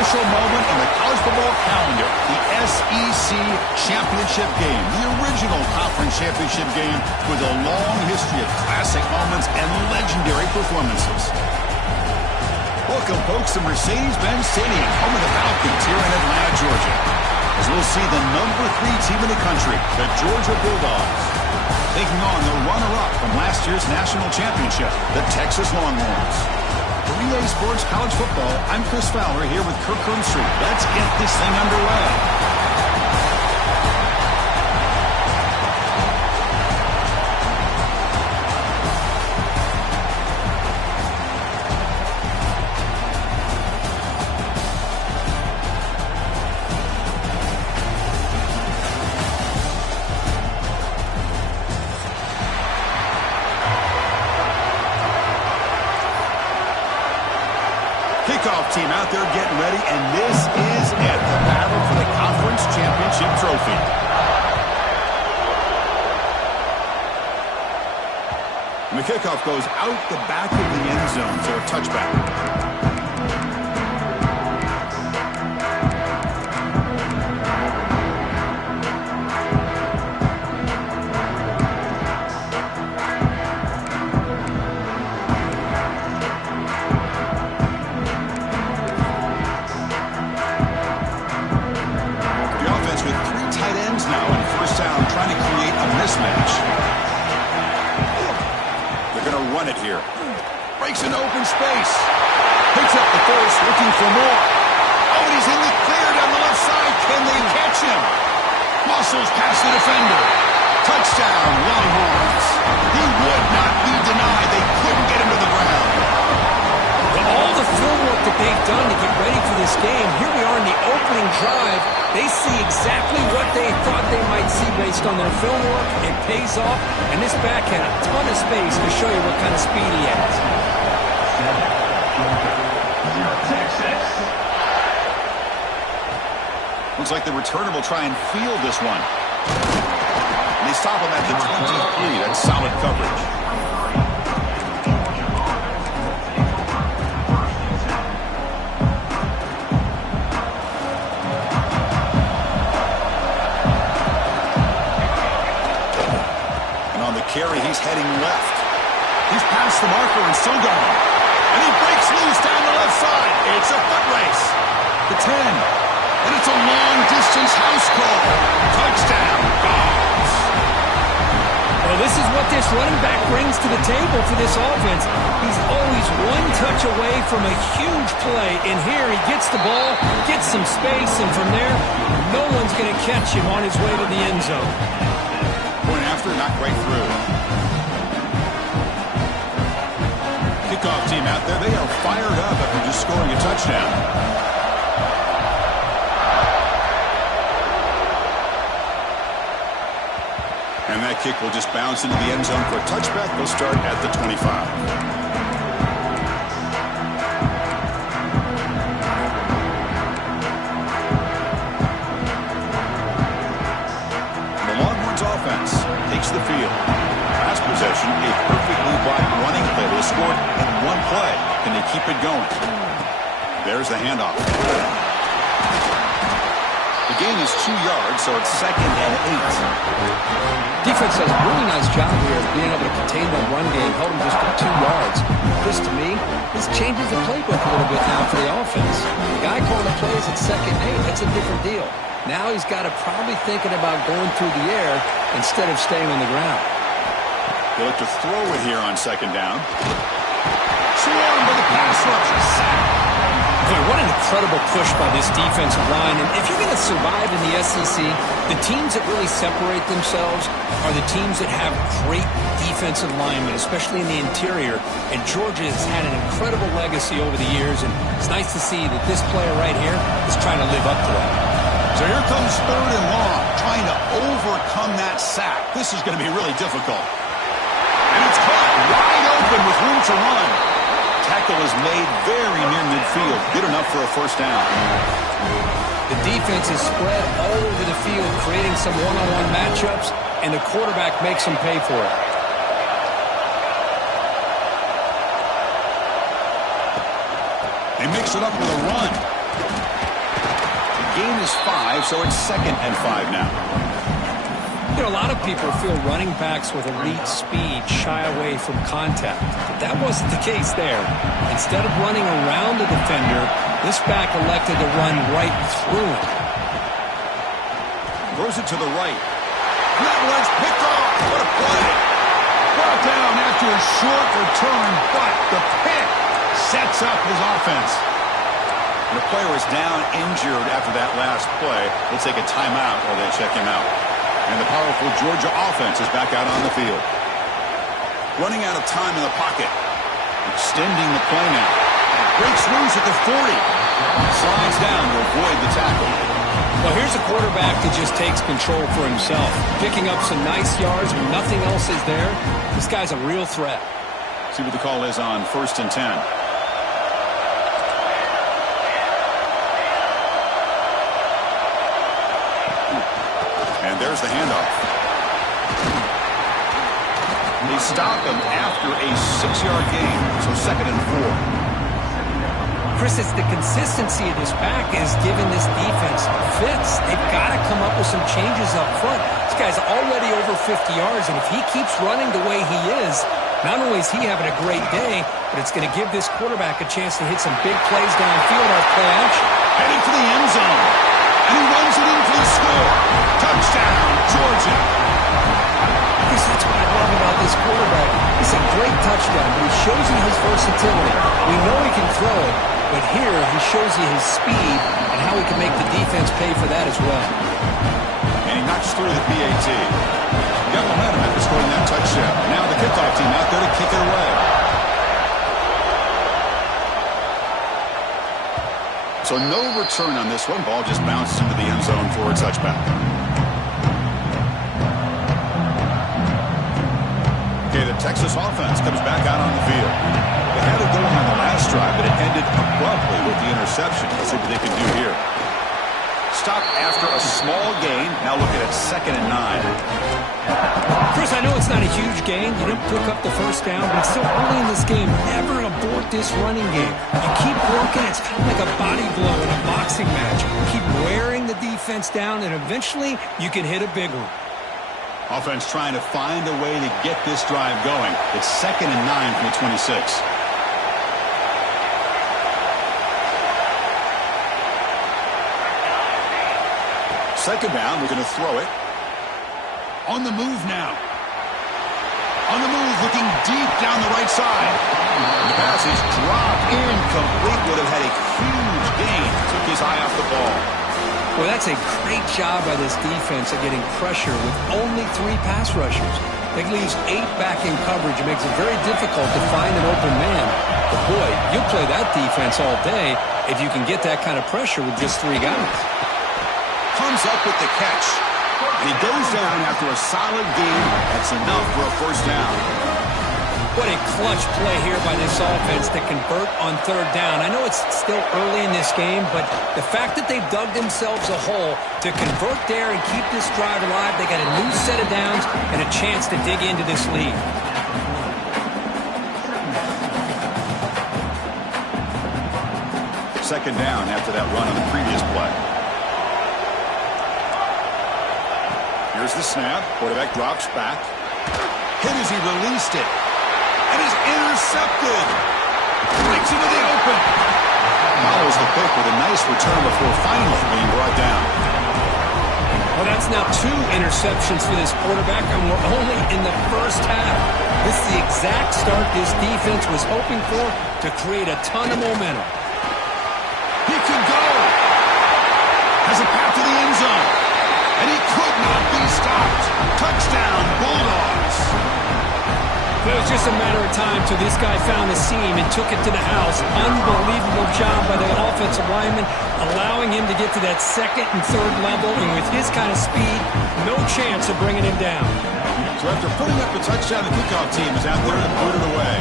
special moment in the college football calendar, the SEC championship game, the original conference championship game with a long history of classic moments and legendary performances. Welcome, folks, to Mercedes-Benz Stadium, home of the Falcons here in Atlanta, Georgia, as we'll see the number 3 team in the country, the Georgia Bulldogs, taking on the runner-up from last year's national championship, the Texas Longhorns. For EA Sports College Football, I'm Chris Fowler here with Kirk Herbstreit. Let's get this thing underway. Kickoff team out there getting ready, and this is it, the battle for the conference championship trophy. And the kickoff goes out the back of the end zone for a touchback. Trying to create a mismatch. They're going to run it here. Breaks into open space. Picks up the first, looking for more. Oh, and he's in the clear down the left side. Can they catch him? Muscles past the defender. Touchdown, Longhorns. He would not be denied. They couldn't get him to the ground. Well, all the film work that they've done to get ready for this game, here we are in the opening drive. They see exactly what they thought they might see based on their film work. It pays off, and this back had a ton of space to show you what kind of speed he has. Looks like the returner will try and field this one. And they stop him at the 23. That's solid coverage. Carry, he's heading left. He's past the marker and still going. And he breaks loose down the left side. It's a foot race. The 10. And it's a long-distance house call. Touchdown, Dogs. Well, this is what this running back brings to the table for this offense. He's always one touch away from a huge play. And here he gets the ball, gets some space, and from there, no one's going to catch him on his way to the end zone. Point after, not right through. Kickoff team out there, they are fired up after just scoring a touchdown. And that kick will just bounce into the end zone for a touchback. They'll start at the 25. Offense takes the field. Last possession, a perfectly wide running play. They scored in one play. Can they keep it going? There's the handoff. The gain is 2 yards, so it's 2nd and 8. Defense does a really nice job here of being able to contain the run game, held him just for 2 yards. Chris, to me, this changes the playbook a little bit now for the offense. The guy calling the plays at 2nd and 8, that's a different deal. Now he's got to probably thinking about going through the air instead of staying on the ground. They look to throw it here on 2nd down. Swarmed by the pass rush. Sack. Boy, what an incredible push by this defensive line. And if you're going to survive in the SEC, the teams that really separate themselves are the teams that have great defensive linemen, especially in the interior. And Georgia has had an incredible legacy over the years, and it's nice to see that this player right here is trying to live up to that. So here comes 3rd and long, trying to overcome that sack. This is going to be really difficult. And it's caught wide open with room to run. Tackle is made very near midfield. Good enough for a first down. The defense is spread all over the field, creating some one-on-one matchups, and the quarterback makes them pay for it. They mix it up with a run. gain is 5, so it's 2nd and 5 now. You know, a lot of people feel running backs with elite speed shy away from contact, but that wasn't the case there. Instead of running around the defender, this back elected to run right through him. Throws it to the right. That one's picked off. What a play. Brought down after a short return, but the pick sets up his offense. The player is down injured after that last play. They'll take a timeout while they check him out. And the powerful Georgia offense is back out on the field. Running out of time in the pocket. Extending the play now. Breaks loose at the 40. Slides down to avoid the tackle. Well, here's a quarterback that just takes control for himself. Picking up some nice yards when nothing else is there. This guy's a real threat. See what the call is on 1st and 10. And there's the handoff. They stop him after a 6-yard gain, so 2nd and 4. Chris, it's the consistency of this back is giving this defense fits. They've got to come up with some changes up front. This guy's already over 50 yards, and if he keeps running the way he is, not only is he having a great day, but it's going to give this quarterback a chance to hit some big plays downfield off play action. Heading for the end zone. And he runs it in for the score. Touchdown, Georgia. Chris, that's what I love about this quarterback. It's a great touchdown, but he shows you his versatility. We know he can throw it, but here he shows you his speed and how he can make the defense pay for that as well. And he knocks through the PAT. Got momentum after scoring that touchdown. Now the kickoff team out there to kick it away. So no return on this one. Ball just bounces into the end zone for a touchback. Okay, the Texas offense comes back out on the field. They had it going on the last drive, but it ended abruptly with the interception. Let's see what they can do here. Stop after a small gain. Now looking at 2nd and 9. Chris, I know it's not a huge gain. You didn't pick up the first down, but it's still early in this game. Never abort this running game. You keep working. It's kind of like a body blow in a boxing match. Keep wearing the defense down, and eventually you can hit a big one. Offense trying to find a way to get this drive going. It's 2nd and 9 from the 26. Second down, we're going to throw it. On the move now. On the move, looking deep down the right side. The pass is dropped incomplete. Would have had a huge gain. Took his eye off the ball. Well, that's a great job by this defense at getting pressure with only 3 pass rushers. It leaves 8 back in coverage. It makes it very difficult to find an open man. But boy, you'll play that defense all day if you can get that kind of pressure with just 3 guys. Comes up with the catch. He goes down after a solid gain. That's enough for a first down. What a clutch play here by this offense to convert on 3rd down. I know it's still early in this game, but the fact that they've dug themselves a hole to convert there and keep this drive alive, they got a new set of downs and a chance to dig into this lead. Second down after that run on the previous play. Here's the snap. Quarterback drops back. Hit as he released it. And is intercepted. Breaks into the open. Follows the pick with a nice return before finally being brought down. Well, that's now 2 interceptions for this quarterback, and we're only in the first half. This is the exact start this defense was hoping for to create a ton of momentum. He could go. Has a path to the end zone. And he could not be stopped. Touchdown, Bulldogs. It was just a matter of time till this guy found the seam and took it to the house. Unbelievable job by the offensive lineman, allowing him to get to that 2nd and 3rd level. And with his kind of speed, no chance of bringing him down. So after putting up a touchdown, the kickoff team is out there to put it away.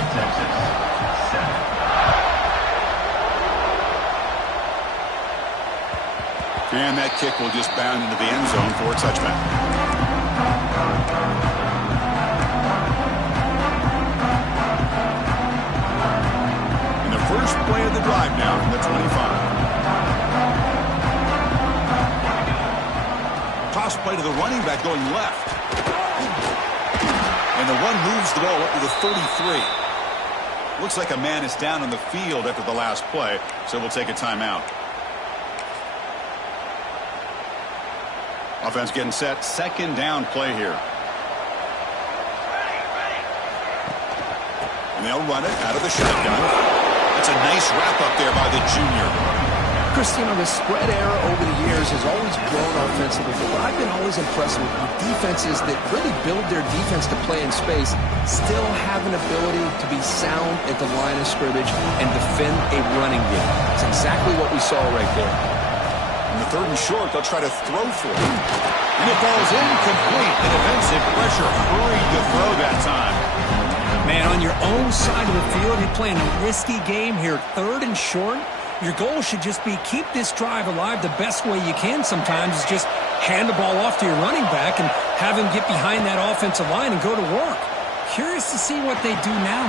And that kick will just bound into the end zone for a touchback. And the first play of the drive now from the 25. play to the running back going left. And the one moves the ball up to the 33. Looks like a man is down on the field after the last play, so we'll take a timeout. Offense getting set. Second down play here. And they'll run it out of the shotgun. It's a nice wrap-up there by the junior. Christine, the spread era over the years has always grown offensively, but I've been always impressed with defenses that really build their defense to play in space, still have an ability to be sound at the line of scrimmage and defend a running game. It's exactly what we saw right there. In the third and short, they'll try to throw for it. And it falls incomplete. The defensive pressure hurried the throw that time. Man, on your own side of the field, you're playing a risky game here. Third and short. Your goal should just be keep this drive alive the best way you can sometimes is just hand the ball off to your running back and have him get behind that offensive line and go to work. Curious to see what they do now.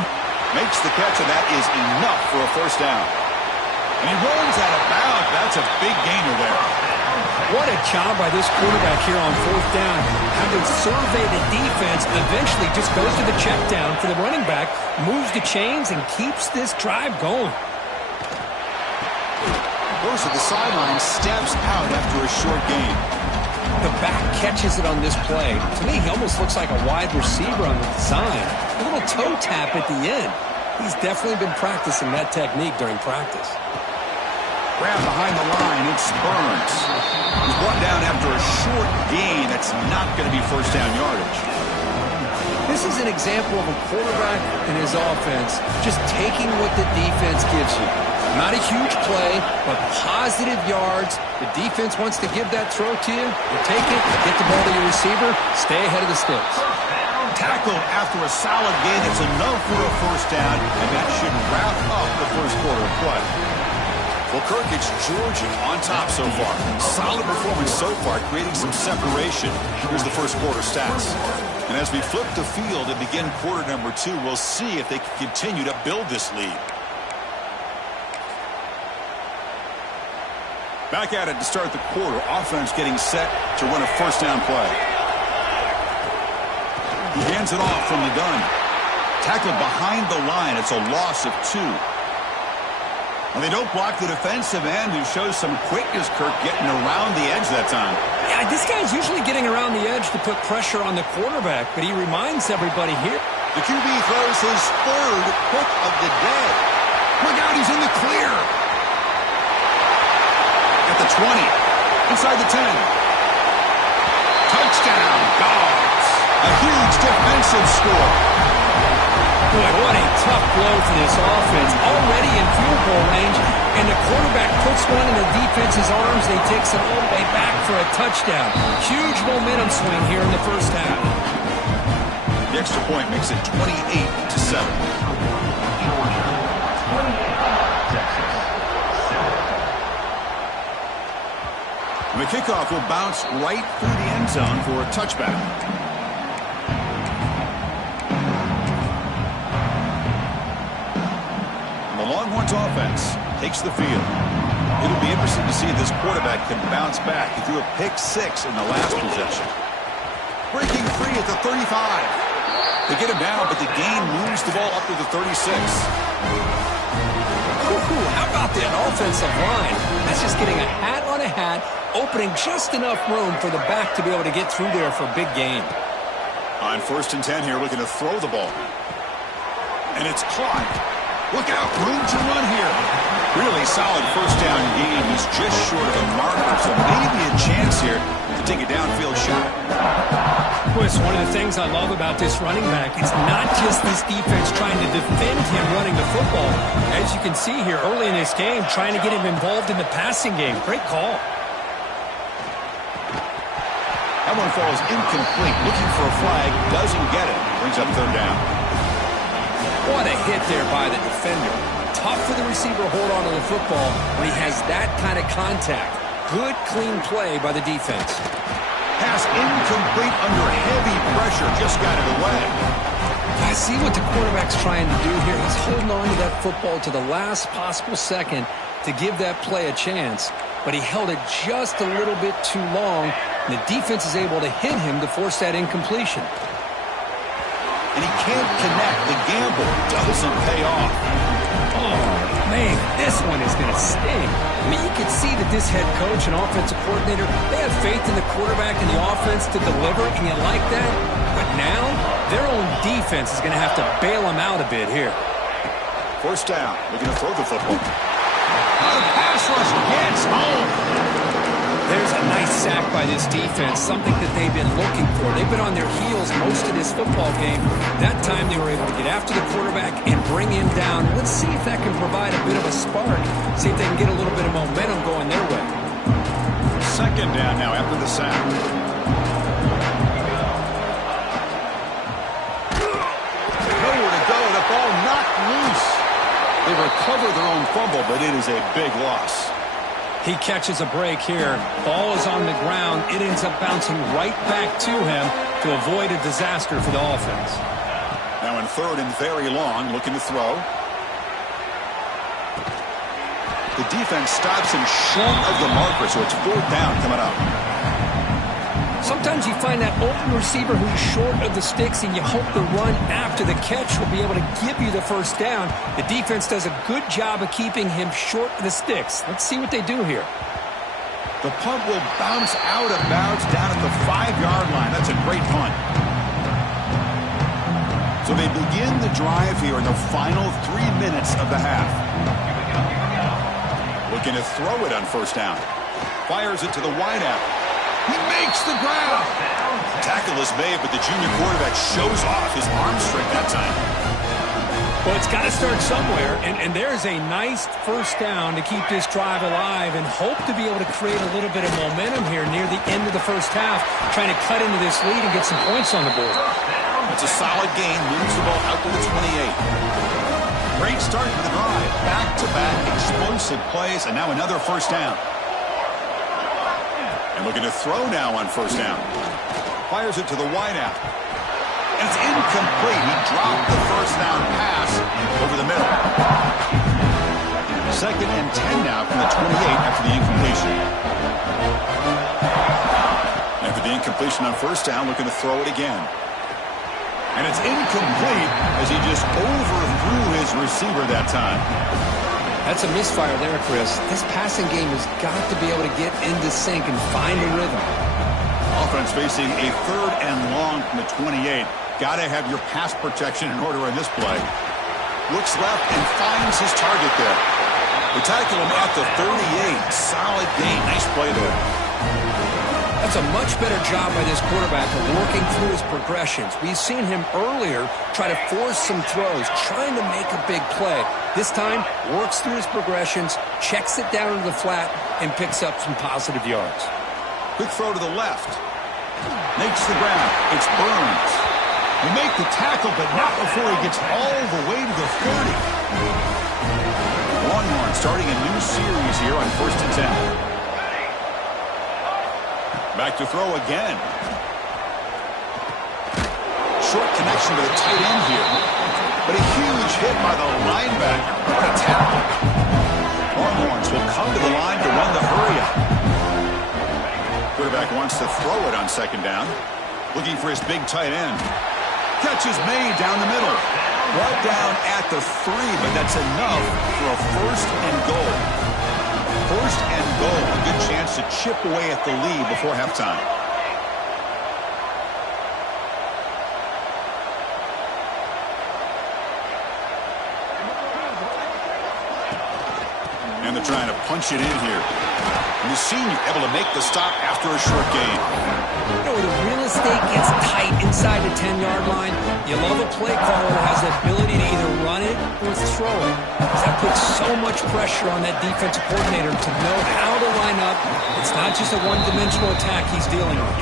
Makes the catch, and that is enough for a first down. And he rolls out of bounds. That's a big gainer there. What a job by this quarterback here on fourth down. Having surveyed the defense, eventually just goes to the check down for the running back, moves the chains, and keeps this drive going. Goes to the sideline, steps out after a short gain. The back catches it on this play. To me, he almost looks like a wide receiver on the design. A little toe tap at the end. He's definitely been practicing that technique during practice. Grab behind the line, it's Burns. He's brought down after a short gain. That's not going to be first down yardage. This is an example of a quarterback and his offense just taking what the defense gives you. Not a huge play, but positive yards. The defense wants to give that throw to you. You take it, get the ball to your receiver, stay ahead of the sticks. Tackled after a solid gain. It's enough for a first down, and that should wrap up the first quarter of play. Well, Kirk, it's Georgia on top so far. Solid performance so far, creating some separation. Here's the first quarter stats. And as we flip the field and begin quarter number 2, we'll see if they can continue to build this lead. Back at it to start the quarter. Offense getting set to run a first down play. He hands it off from the gun. Tackled behind the line. It's a loss of 2. And they don't block the defensive end, who shows some quickness, Kirk, getting around the edge that time. Yeah, this guy's usually getting around the edge to put pressure on the quarterback, but he reminds everybody here. The QB throws his third pick of the day. Look out, he's in the clear. At the 20, inside the 10. Touchdown, Dogs. A huge defensive score. Boy, what a tough blow for this offense. Already in field goal range, and the quarterback puts one in the defense's arms, and he takes it all the way back for a touchdown. Huge momentum swing here in the first half. The extra point makes it 28-7. The kickoff will bounce right through the end zone for a touchback. The Longhorns offense takes the field. It'll be interesting to see if this quarterback can bounce back. He threw a pick 6 in the last possession. Breaking free at the 35. They get him down, but the gain moves the ball up to the 36. How about that offensive line? That's just getting a hat on a hat, opening just enough room for the back to be able to get through there for a big gain. On 1st and 10 here, looking to throw the ball. And it's caught. Look out, room to run here. Really solid first down gain. He's just short of a marker, so maybe a chance here to take a downfield shot. Boy, it's one of the things I love about this running back. It's not just this defense trying to defend him running the football. As you can see here early in this game, trying to get him involved in the passing game. Great call. That one falls incomplete. Looking for a flag, doesn't get it. Brings up third down. What a hit there by the defender. Tough for the receiver to hold on to the football when he has that kind of contact. Good, clean play by the defense. Pass incomplete under heavy pressure. Just got it away. I see what the quarterback's trying to do here. He's holding on to that football to the last possible second to give that play a chance. but he held it just a little bit too long, and the defense is able to hit him to force that incompletion. And he can't connect. The gamble doesn't pay off. Oh, man, this one is going to sting. I mean, you can see that this head coach and offensive coordinator, they have faith in the quarterback and the offense to deliver, and you like that. But now, their own defense is going to have to bail them out a bit here. First down, looking to throw the football. The pass rush gets home. There's a nice sack by this defense, something that they've been looking for. They've been on their heels most of this football game. That time they were able to get after the quarterback and bring him down. Let's see if that can provide a bit of a spark, see if they can get a little bit of momentum going their way. Second down now after the sack. Nowhere to go, the ball knocked loose. They recover their own fumble, but it is a big loss. He catches a break here. Ball is on the ground. It ends up bouncing right back to him to avoid a disaster for the offense. Now in third and very long, looking to throw. The defense stops him short of the marker, so it's fourth down coming up. Sometimes you find that open receiver who's short of the sticks, and you hope the run after the catch will be able to give you the first down. The defense does a good job of keeping him short of the sticks. Let's see what they do here. The punt will bounce out of bounds down at the 5-yard line. That's a great punt. So they begin the drive here in the final 3 minutes of the half. Looking to throw it on first down. Fires it to the wideout. He makes the grab. Tackle is made, but the junior quarterback shows off his arm strength that time. Well, it's got to start somewhere, and there's a nice first down to keep this drive alive and hope to be able to create a little bit of momentum here near the end of the first half, trying to cut into this lead and get some points on the board. It's a solid gain, moves the ball out to the 28. Great start to the drive. Back-to-back explosive plays, and now another first down. And looking to throw now on first down. Fires it to the wideout. And it's incomplete. He dropped the first down pass over the middle. Second and 10 now from the 28 after the incompletion. After the incompletion on first down, looking to throw it again. And it's incomplete as he just overthrew his receiver that time. That's a misfire there, Chris. This passing game has got to be able to get into sync and find a rhythm. Offense facing a third and long from the 28. Got to have your pass protection in order in this play. Looks left and finds his target there. They tackle him at the 38. Solid gain. Nice play there. That's a much better job by this quarterback of working through his progressions. We've seen him earlier try to force some throws, trying to make a big play. This time, works through his progressions, checks it down to the flat, and picks up some positive yards. Quick throw to the left. Makes the ground. It's Burns. He make the tackle, but not before he gets all the way to the 30. Longhorn starting a new series here on first and 10. Back to throw again. Short connection to the tight end here. But a huge hit by the linebacker. What a tackle. Longhorns will come to the line to run the hurry-up. Quarterback wants to throw it on second down. Looking for his big tight end. Catch is made down the middle. Brought down at the 3, but that's enough for a first and goal. First and goal. A good chance to chip away at the lead before halftime. And they're trying to punch it in here. And the senior able to make the stop after a short gain. You know, the real estate gets tight inside the 10-yard line. You love a play caller who has the ability to either run it or throw it. That puts so much pressure on that defensive coordinator to know how to line up. It's not just a one-dimensional attack he's dealing with.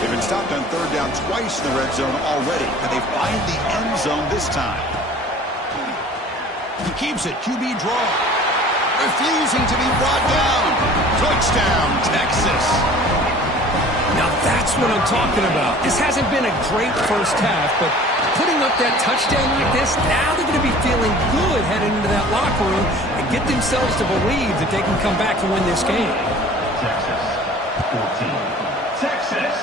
They've been stopped on third down twice in the red zone already, and they find the end zone this time. He keeps it, QB draw. Refusing to be brought down. Touchdown, Texas. Now that's what I'm talking about. This hasn't been a great first half, but putting up that touchdown like this, now they're going to be feeling good heading into that locker room and get themselves to believe that they can come back and win this game. Texas 14. Texas.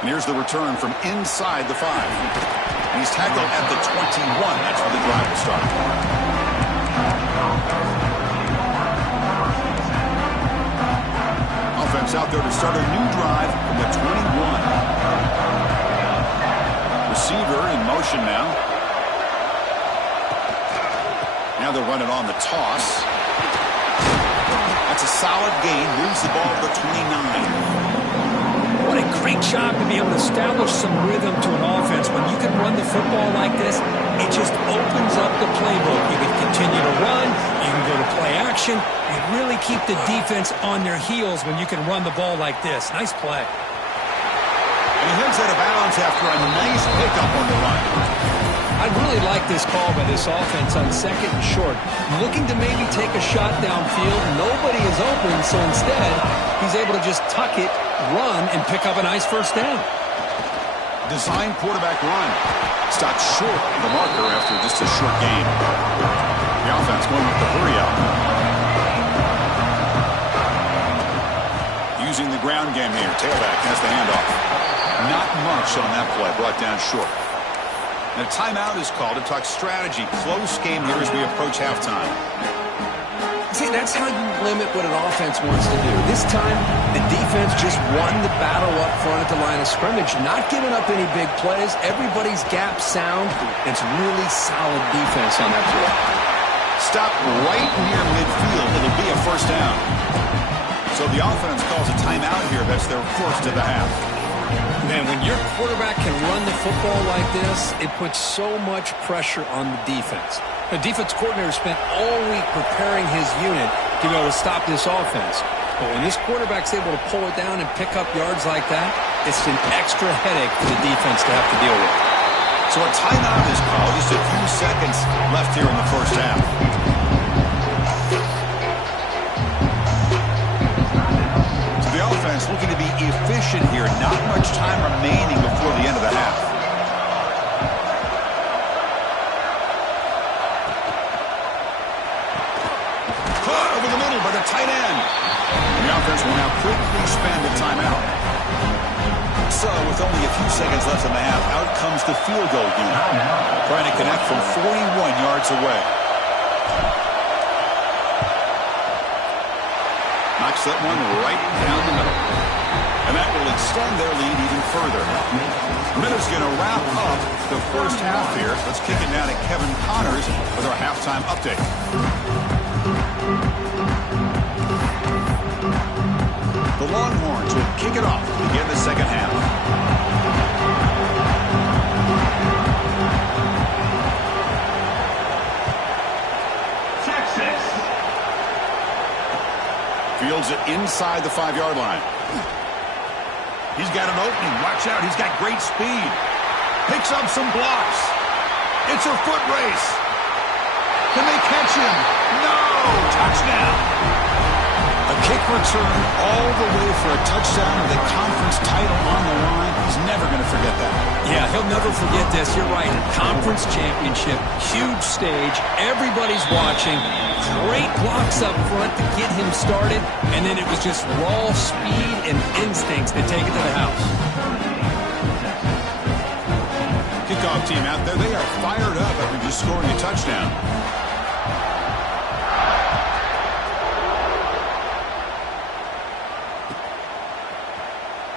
And here's the return from inside the 5. And he's tackled at the 21. That's where the drive will start. Offense out there to start a new drive from the 21. Receiver in motion now. Now they'll run it on the toss. That's a solid gain. Moves the ball to the 29. What a great job to be able to establish some rhythm to an offense. When you can run the football like this, it just opens up the playbook. You can continue to run. You can go to play action. You really keep the defense on their heels when you can run the ball like this. Nice play. And he heads out of bounds after a nice pickup on the run. I really like this call by this offense on 2nd and short. Looking to maybe take a shot downfield. Nobody is open, so instead, he's able to just tuck it, run, and pick up a nice first down. Design quarterback run. Stopped short of the marker after just a short gain. The offense going with the hurry up. Using the ground game here. Tailback has the handoff. Not much on that play. Brought down short. And a timeout is called to talk strategy. Close game here as we approach halftime. See, that's how you limit what an offense wants to do. This time, the defense just won the battle up front at the line of scrimmage, not giving up any big plays. Everybody's gap sound. It's really solid defense on that play. Stop right near midfield. It'll be a first down. So the offense calls a timeout here. That's their first of the half. Man, when your quarterback can run the football like this, it puts so much pressure on the defense. The defense coordinator spent all week preparing his unit to be able to stop this offense. But when this quarterback's able to pull it down and pick up yards like that, it's an extra headache for the defense to have to deal with. So a timeout is called. Just a few seconds left here in the first half. Offense looking to be efficient here. Not much time remaining before the end of the half. Caught over the middle by the tight end. And the offense will now quickly spend a timeout. So with only a few seconds left in the half, out comes the field goal unit. Trying to connect from 41 yards away. Knocks that one right down the middle. And that will extend their lead even further. Miller's going to wrap up the first half here. Let's kick it down to Kevin Connors with our halftime update. The Longhorns will kick it off to begin the second half. Fields it inside the 5-yard line. He's got an opening. Watch out. He's got great speed. Picks up some blocks. It's a foot race. Can they catch him? No! Touchdown. A kick return all the way for a touchdown with a conference title on the line. He's never going to forget that. Yeah, he'll never forget this. You're right. Conference championship, huge stage. Everybody's watching. Great blocks up front to get him started. And then it was just raw speed and instincts that take it to the house. Kickoff team out there. They are fired up after just scoring a touchdown.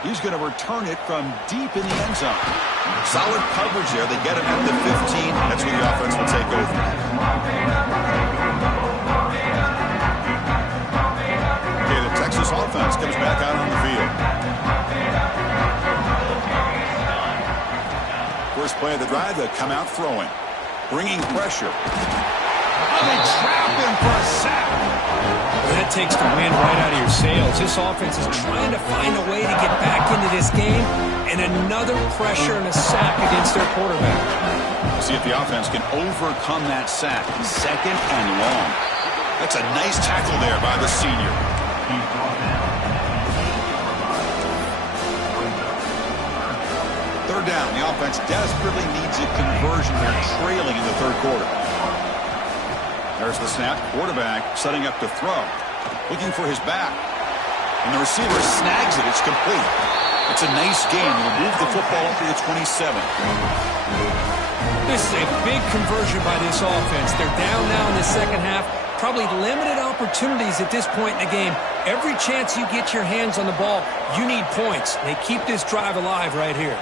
He's going to return it from deep in the end zone. Solid coverage there. They get it at the 15. That's where the offense will take over. Okay, the Texas offense comes back out on the field. First play of the drive, they come out throwing. Bringing pressure. Oh, they trap him for a sack. That takes the wind right out of your sails. This offense is trying to find a way to get back into this game, and another pressure and a sack against their quarterback. See if the offense can overcome that sack. Second and long. That's a nice tackle there by the senior. Third down. The offense desperately needs a conversion. They're trailing in the third quarter. There's the snap. Quarterback setting up to throw. Looking for his back. And the receiver snags it. It's complete. It's a nice game. They'll move the football up to the 27. This is a big conversion by this offense. They're down now in the second half. Probably limited opportunities at this point in the game. Every chance you get your hands on the ball, you need points. They keep this drive alive right here.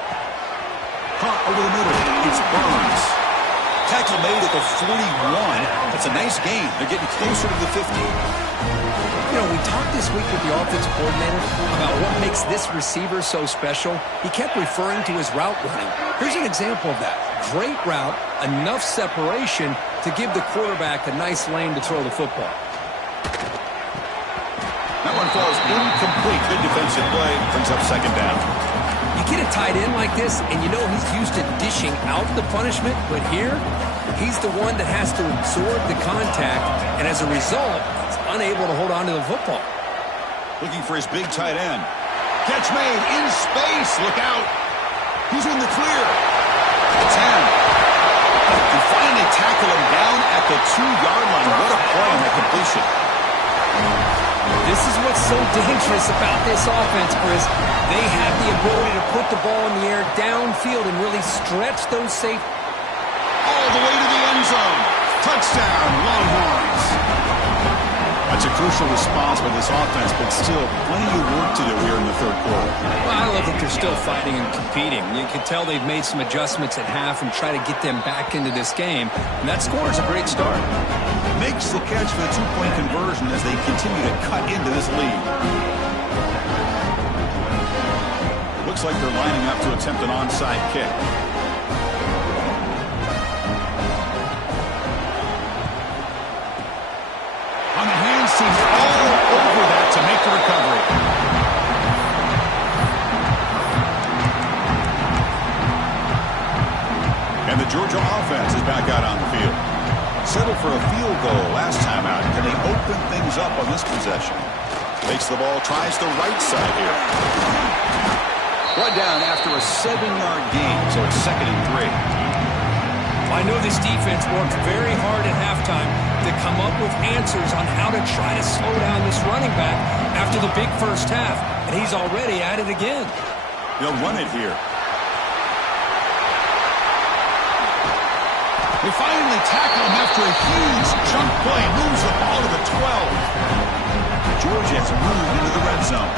Caught over the middle. It's Burns. Tackle made at the 41. That's a nice gain. They're getting closer to the 50. You know, we talked this week with the offensive coordinator about what makes this receiver so special. He kept referring to his route running. Here's an example of that. Great route, enough separation to give the quarterback a nice lane to throw the football. That one falls incomplete. Good defensive play. Brings up second down. You get a tight end like this, and you know he's used to dishing out the punishment, but here, he's the one that has to absorb the contact, and as a result, he's unable to hold on to the football. Looking for his big tight end. Catch made in space. Look out. Who's in the clear? The 10. And finally tackle him down at the 2-yard line. What a play on that completion. This is what's so dangerous about this offense, Chris. They have the ability to put the ball in the air downfield and really stretch those safeties. All the way to the end zone. Touchdown, Longhorns. That's a crucial response by this offense, but still plenty of work to do here in the third quarter. Well, I love that they're still fighting and competing. You can tell they've made some adjustments at half and try to get them back into this game. And that score is a great start. Makes the catch for the 2-point conversion as they continue to cut into this lead. Looks like they're lining up to attempt an onside kick. On the hands team, all over that to make the recovery. And the Georgia offense is back out on the field. Settled for a field goal last time out. Can they open things up on this possession? Takes the ball, tries the right side here. One down after a 7-yard gain, so it's 2nd and 3. I know this defense worked very hard at halftime to come up with answers on how to try to slow down this running back after the big first half, and he's already at it again. They'll run it here. They finally tackle him after a huge chunk play. Moves the ball to the 12. Georgia has moved into the red zone.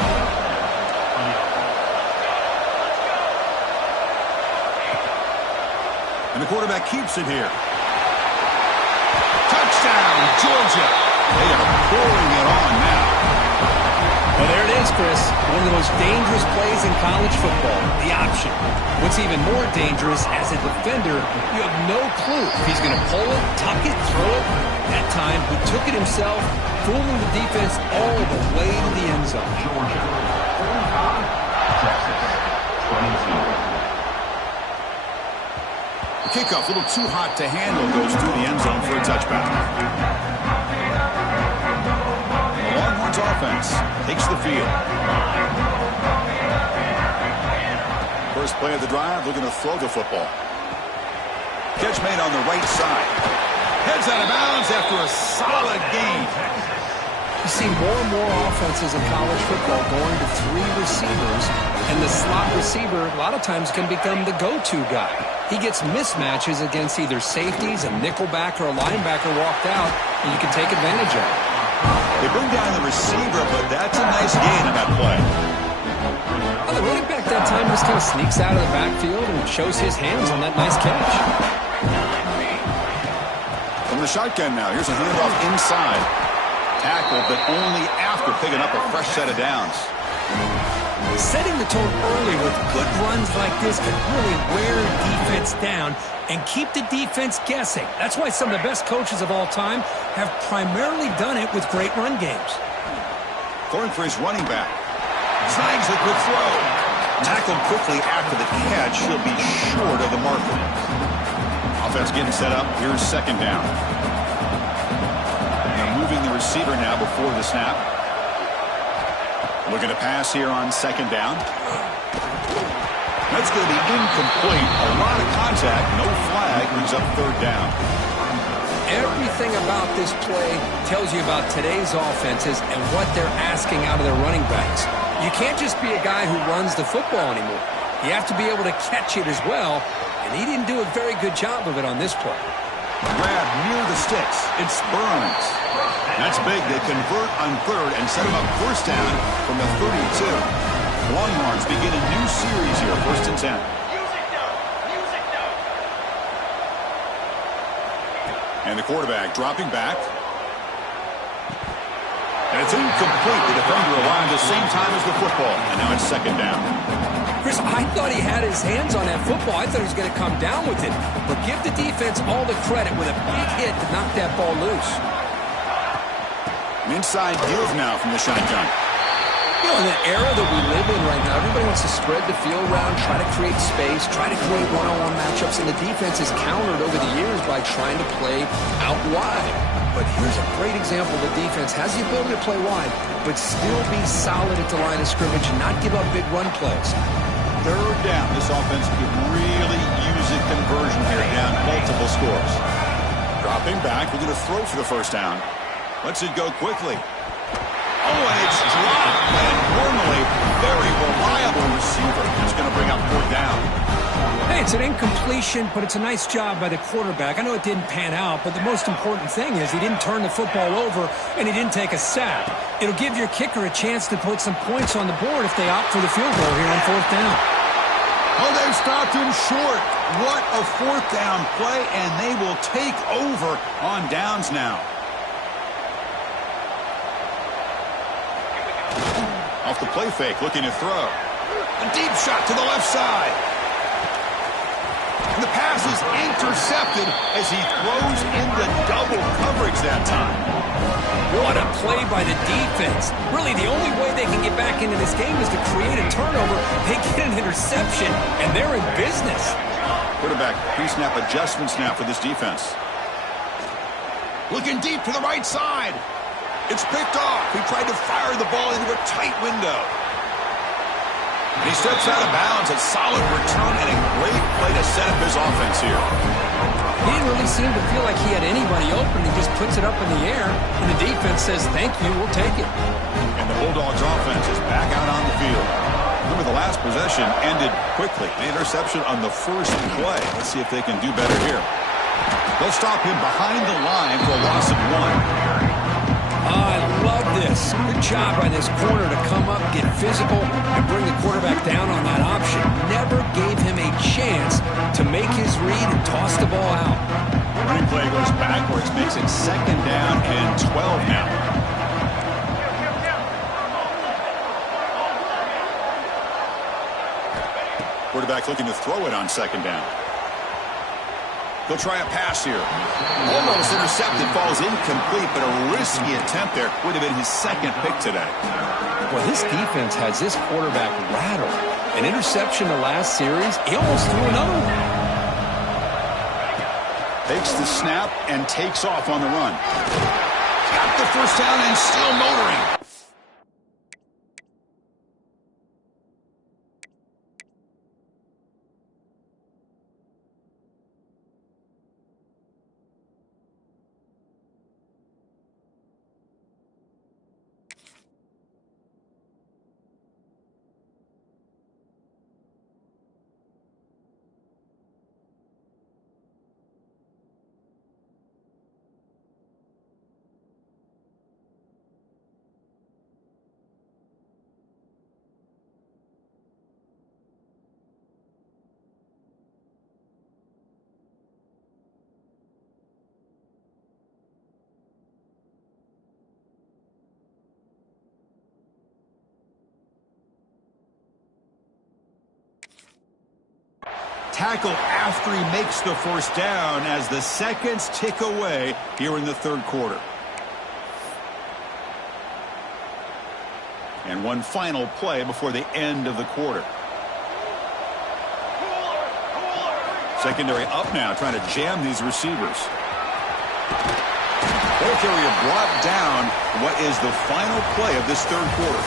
And the quarterback keeps it here. Touchdown, Georgia. They are pouring it on now. Well, there it is, Chris. One of the most dangerous plays in college football, the option. What's even more dangerous, as a defender, you have no clue if he's going to pull it, tuck it, throw it. That time, he took it himself, fooling the defense all the way to the end zone. Georgia, 45, Texas, 22. The kickoff, a little too hot to handle, goes through the end zone for a touchback. The Longhorns offense takes the field. First play of the drive, looking to throw the football. Catch made on the right side. Heads out of bounds after a solid gain. You see more and more offenses in college football going to 3 receivers, and the slot receiver a lot of times can become the go-to guy. He gets mismatches against either safeties, a nickelback, or a linebacker walked out, and you can take advantage of it. They bring down the receiver, but that's a nice gain on that play. Well, the running back that time just kind of sneaks out of the backfield and shows his hands on that nice catch. From the shotgun now, here's a handoff inside. Tackle, but only after picking up a fresh set of downs. Setting the tone early with good runs like this can really wear defense down and keep the defense guessing. That's why some of the best coaches of all time have primarily done it with great run games. Going for his running back. Snags a quick throw. Tackled quickly after the catch. He'll be short of the marker. Offense getting set up. Here's second down. They're moving the receiver now before the snap. Looking to pass here on second down. That's going to be incomplete. A lot of contact, no flag, brings up third down. Everything about this play tells you about today's offenses and what they're asking out of their running backs. You can't just be a guy who runs the football anymore. You have to be able to catch it as well, and he didn't do a very good job of it on this play. Grab near the sticks. It's Burns. That's big. They convert on third and set him up first down from the 32. Longhorns begin a new series here, 1st and 10. And the quarterback dropping back. And it's incomplete. The defender arrived at the same time as the football. And now it's 2nd down. Chris, I thought he had his hands on that football. I thought he was going to come down with it. But give the defense all the credit with a big hit to knock that ball loose. An inside give now from the shotgun. You know, in the era that we live in right now, everybody wants to spread the field around, try to create space, try to create one-on-one matchups, and the defense is countered over the years by trying to play out wide. But here's a great example. The defense has the ability to play wide, but still be solid at the line of scrimmage and not give up big run plays. Third down. This offense could really use a conversion here, down multiple scores. Dropping back, we're going to throw for the first down. Lets it go quickly. Oh, and it's dropped by a normally very reliable receiver. That's going to bring up 4th down. Hey, it's an incompletion, but it's a nice job by the quarterback. I know it didn't pan out, but the most important thing is he didn't turn the football over and he didn't take a sack. It'll give your kicker a chance to put some points on the board if they opt for the field goal here on 4th down. Oh, they stopped him short. What a 4th down play, and they will take over on downs now. Off the play fake, looking to throw. A deep shot to the left side. And the pass is intercepted as he throws into double coverage that time. What a play by the defense. Really, the only way they can get back into this game is to create a turnover. They get an interception, and they're in business. Quarterback, pre-snap adjustment snap for this defense. Looking deep to the right side. It's picked off. He tried to fire the ball into a tight window. And he steps out of bounds. A solid return and a great play to set up his offense here. He didn't really seem to feel like he had anybody open. He just puts it up in the air, and the defense says, thank you, we'll take it. And the Bulldogs offense is back out on the field. Remember, the last possession ended quickly. The interception on the first play. Let's see if they can do better here. They'll stop him behind the line for a loss of 1. I love this. Good job by this corner to come up, get physical, and bring the quarterback down on that option. Never gave him a chance to make his read and toss the ball out. Running play goes backwards, makes it 2nd down and 12 now. Quarterback looking to throw it on 2nd down. He'll try a pass here. Almost intercepted, falls incomplete, but a risky attempt there. Would have been his 2nd pick today. Well, this defense has this quarterback rattled. An interception the last series, he almost threw another one. Takes the snap and takes off on the run. Got the first down and still motoring. Tackle after he makes the first down as the seconds tick away here in the 3rd quarter. And one final play before the end of the quarter. Secondary up now, trying to jam these receivers. Ball carrier brought down. What is the final play of this 3rd quarter?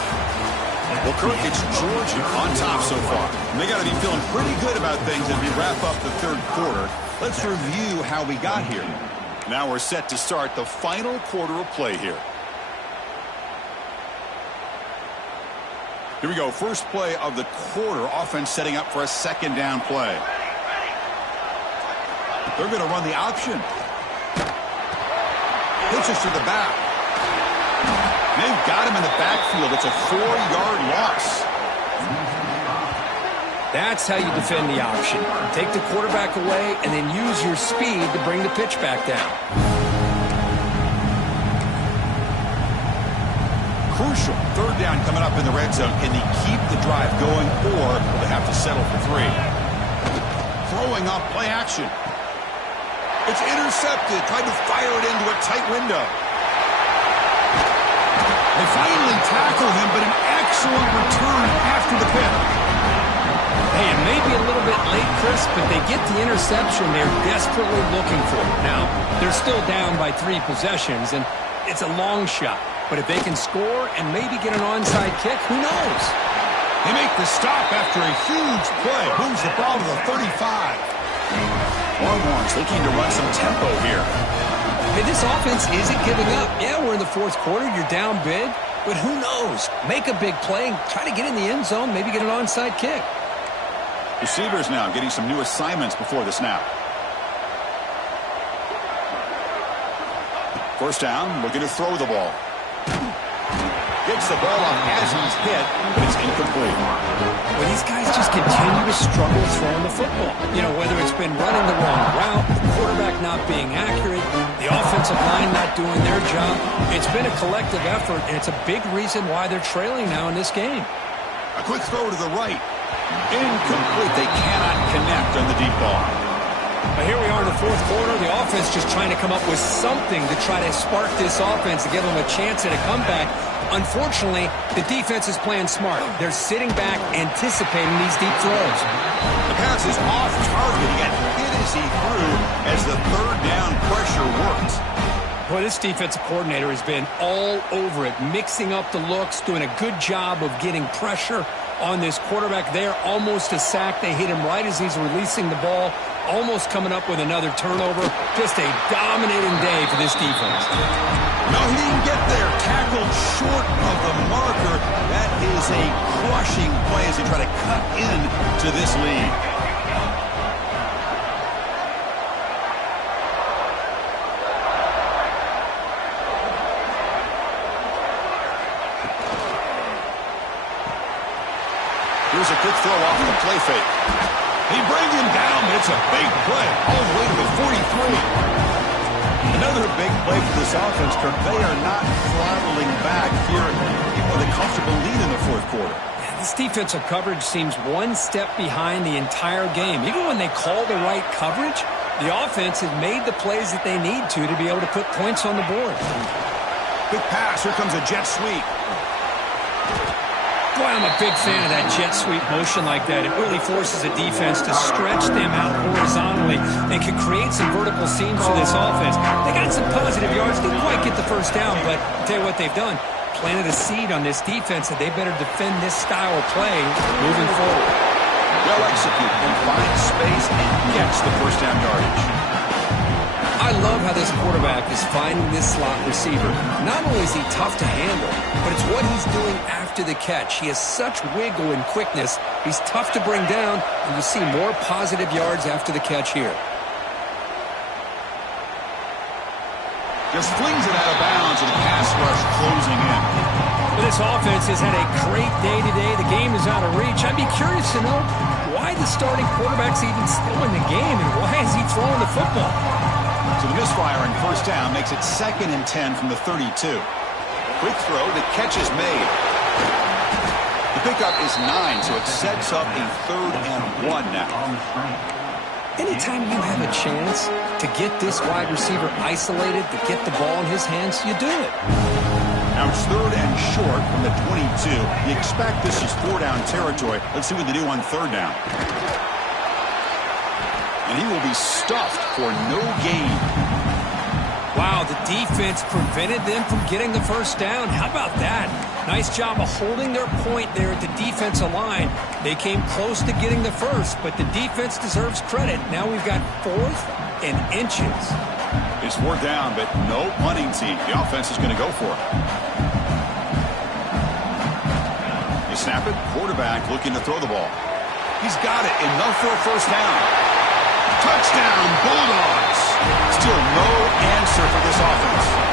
Well, Kirk, it's Georgia on top so far. And they got to be feeling pretty good about things as we wrap up the third quarter. Let's review how we got here. Now we're set to start the final quarter of play here. Here we go. First play of the quarter. Offense setting up for a second down play. They're going to run the option. Pitches to the back. They've got him in the backfield. It's a 4-yard loss. That's how you defend the option. Take the quarterback away and then use your speed to bring the pitch back down. Crucial. Third down coming up in the red zone. Can they keep the drive going, or will they have to settle for 3? Throwing off play action. It's intercepted. Tried to fire it into a tight window. They finally tackle him, but an excellent return after the pick. Hey, it may be a little bit late, Chris, but they get the interception they're desperately looking for. Now, they're still down by 3 possessions, and it's a long shot. But if they can score and maybe get an onside kick, who knows? They make the stop after a huge play. Moves the ball to the 35. Longhorns looking to run some tempo here. Hey, this offense isn't giving up. Yeah, we're in the fourth quarter. You're down big. But who knows? Make a big play. Try to get in the end zone. Maybe get an onside kick. Receivers now getting some new assignments before the snap. First down, looking to throw the ball. Gets the ball off as he's hit, but it's incomplete. Well, these guys just continue to struggle throwing the football. You know, whether it's been running the wrong route, the quarterback not being accurate, the offensive line not doing their job. It's been a collective effort, and it's a big reason why they're trailing now in this game. A quick throw to the right. Incomplete. They cannot connect on the deep ball. But here we are in the fourth quarter. The offense just trying to come up with something to try to spark this offense to give them a chance at a comeback. Unfortunately, the defense is playing smart. They're sitting back, anticipating these deep throws. The pass is off target. He got hit as he threw as the third down pressure works. Boy, this defensive coordinator has been all over it, mixing up the looks, doing a good job of getting pressure on this quarterback there. Almost a sack. They hit him right as he's releasing the ball. Almost coming up with another turnover. Just a dominating day for this defense. No, he didn't get there. Tackled short of the marker. That is a crushing play as they try to cut into this lead. Here's a quick throw off the play fake. He brings him down. It's a big play all the way to the 43. Another big play for this offense, Kirk. They are not throttling back here, even with a comfortable lead in the fourth quarter. This defensive coverage seems one step behind the entire game. Even when they call the right coverage, the offense has made the plays that they need to be able to put points on the board. Big pass. Here comes a jet sweep. Boy, I'm a big fan of that jet sweep motion like that. It really forces a defense to stretch them out horizontally and can create some vertical seams for this offense. They got some positive yards. Didn't quite get the first down, but I'll tell you what they've done. Planted a seed on this defense that they better defend this style of play moving forward. Well executed. He finds space and gets the first down yardage. I love how this quarterback is finding this slot receiver. Not only is he tough to handle, but it's what he's doing after the catch. He has such wiggle and quickness. He's tough to bring down, and you see more positive yards after the catch here. Just flings it out of bounds and pass rush closing in. Well, this offense has had a great day today. The game is out of reach. I'd be curious to know why the starting quarterback's even still in the game, and why is he throwing the football? So the misfire on first down makes it 2nd and 10 from the 32. Quick throw, the catch is made. The pickup is 9, so it sets up a 3rd and 1 now. Anytime you have a chance to get this wide receiver isolated, to get the ball in his hands, you do it. Now it's 3rd and short from the 22. You expect this is 4-down territory. Let's see what they do on 3rd down. And he will be stuffed for no gain. Wow, the defense prevented them from getting the first down. How about that? Nice job of holding their point there at the defensive line. They came close to getting the first, but the defense deserves credit. Now we've got 4th and inches. It's 4th down, but no punting team. The offense is going to go for it. You snap it, quarterback looking to throw the ball. He's got it, enough for a first down. Touchdown, Bulldogs. Still no answer for this offense.